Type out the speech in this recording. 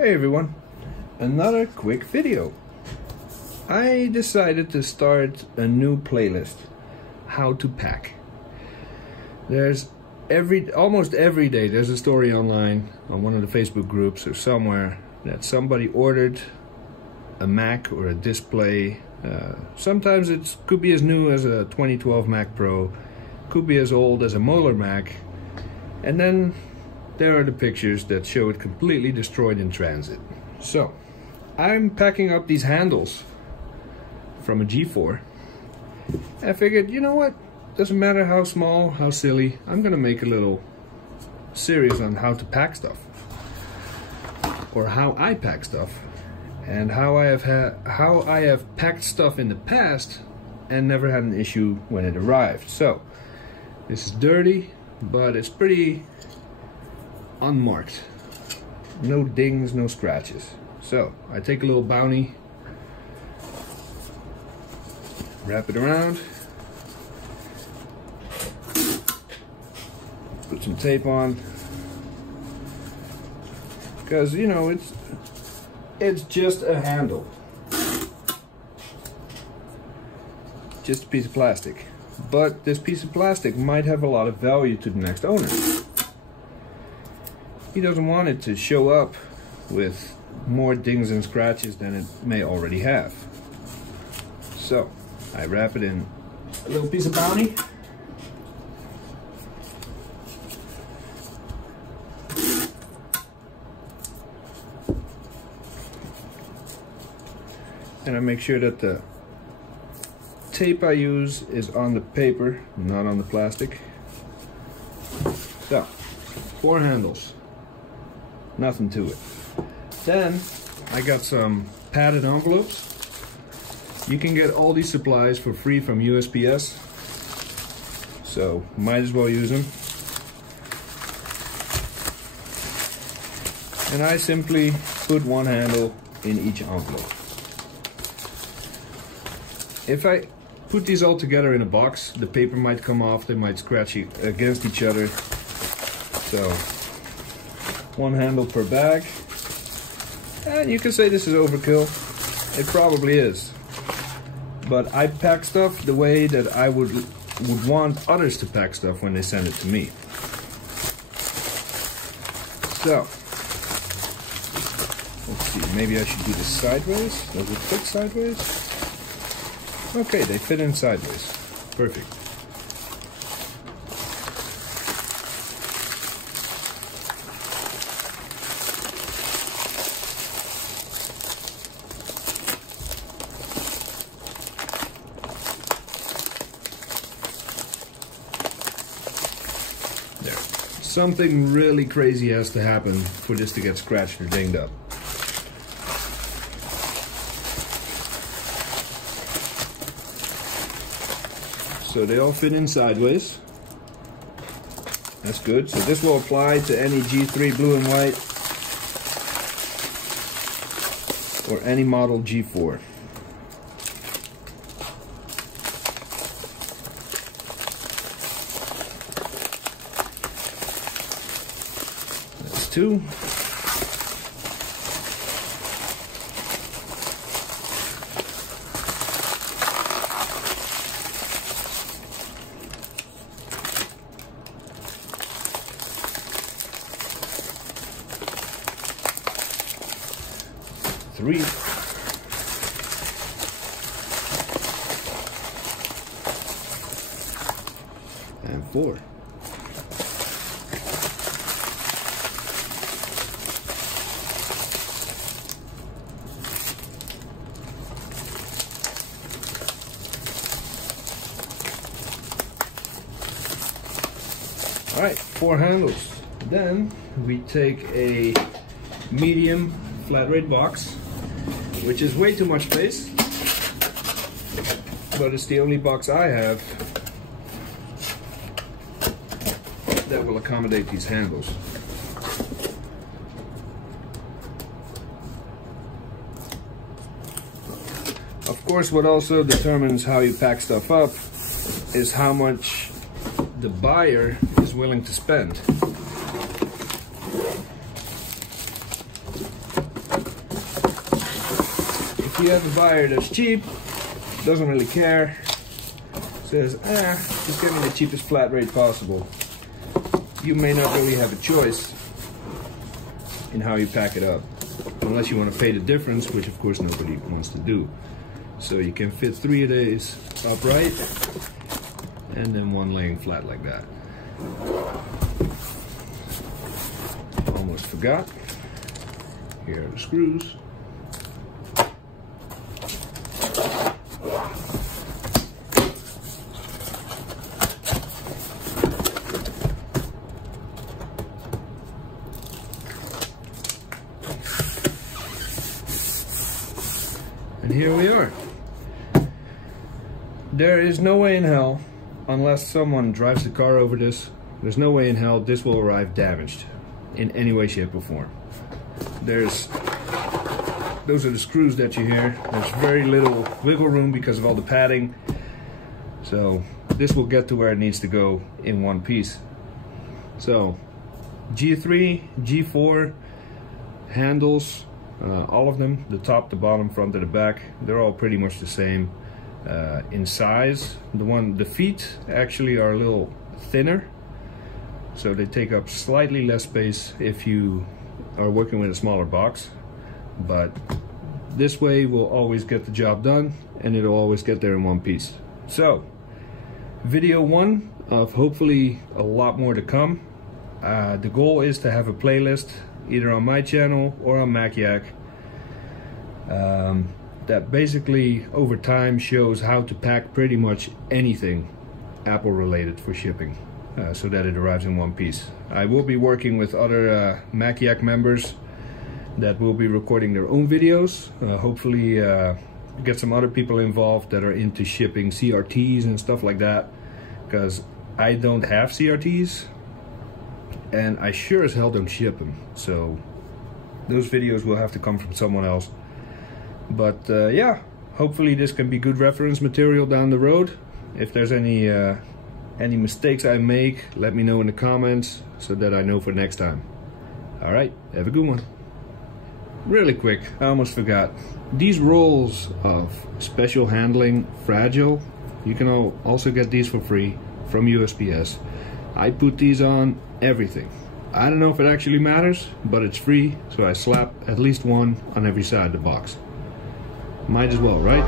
Hey everyone, another quick video. I decided to start a new playlist, How to Pack. There's almost every day there's a story online on one of the Facebook groups or somewhere that somebody ordered a Mac or a display. Sometimes it could be as new as a 2012 Mac Pro, could be as old as a Molar Mac, and then there are the pictures that show it completely destroyed in transit. So, I'm packing up these handles from a G4. I figured, you know what? Doesn't matter how small, how silly, I'm gonna make a little series on how to pack stuff. Or how I pack stuff. And how I have packed stuff in the past and never had an issue when it arrived. So, this is dirty, but it's pretty unmarked. No dings, no scratches. So I take a little Bounty, wrap it around, put some tape on, because you know it's just a handle, just a piece of plastic, but this piece of plastic might have a lot of value to the next owner. He doesn't want it to show up with more dings and scratches than it may already have. So I wrap it in a little piece of Bounty. And I make sure that the tape I use is on the paper, not on the plastic. So, 4 handles. Nothing to it. Then I got some padded envelopes. You can get all these supplies for free from USPS, so might as well use them. And I simply put one handle in each envelope. If I put these all together in a box, the paper might come off, they might scratch against each other. So one handle per bag, and you can say this is overkill. It probably is, but I pack stuff the way that I would want others to pack stuff when they send it to me. So let's see, maybe I should do this sideways. Does it fit sideways? Okay, they fit in sideways. Perfect. There. Something really crazy has to happen for this to get scratched or dinged up. So they all fit in sideways. That's good. So this will apply to any G3 blue and white or any model G4. That's 2. Three. And 4. All right, 4 handles. Then we take a medium flat rate box, which is way too much space, but it's the only box I have that will accommodate these handles. Of course, what also determines how you pack stuff up is how much the buyer is willing to spend. you have a buyer that's cheap, doesn't really care, says, just give me the cheapest flat rate possible, you may not really have a choice in how you pack it up, unless you want to pay the difference, which of course nobody wants to do. So you can fit 3 of these upright, and then 1 laying flat like that. Almost forgot. Here are the screws. And here we are. There is no way in hell, unless someone drives the car over this, there's no way in hell this will arrive damaged in any way, shape, or form. Those are the screws that you hear. There's very little wiggle room because of all the padding. So this will get to where it needs to go in one piece. So G3, G4 handles, all of them, the top, the bottom, front, and the back, they're all pretty much the same in size. The feet actually are a little thinner, so they take up slightly less space if you are working with a smaller box, but this way we'll always get the job done and it'll always get there in one piece. So video 1 of hopefully a lot more to come. The goal is to have a playlist either on my channel or on MacYak that basically over time shows how to pack pretty much anything Apple related for shipping, so that it arrives in one piece. I will be working with other MacYak members that will be recording their own videos. Hopefully get some other people involved that are into shipping CRTs and stuff like that, because I don't have CRTs and I sure as hell don't ship them. So those videos will have to come from someone else. But yeah, hopefully this can be good reference material down the road. If there's any mistakes I make, let me know in the comments so that I know for next time. All right, have a good one. Really quick, I almost forgot. These rolls of special handling Fragile, you can also get these for free from USPS. I put these on everything. I don't know if it actually matters, but it's free, so I slap at least one on every side of the box. Might as well, right?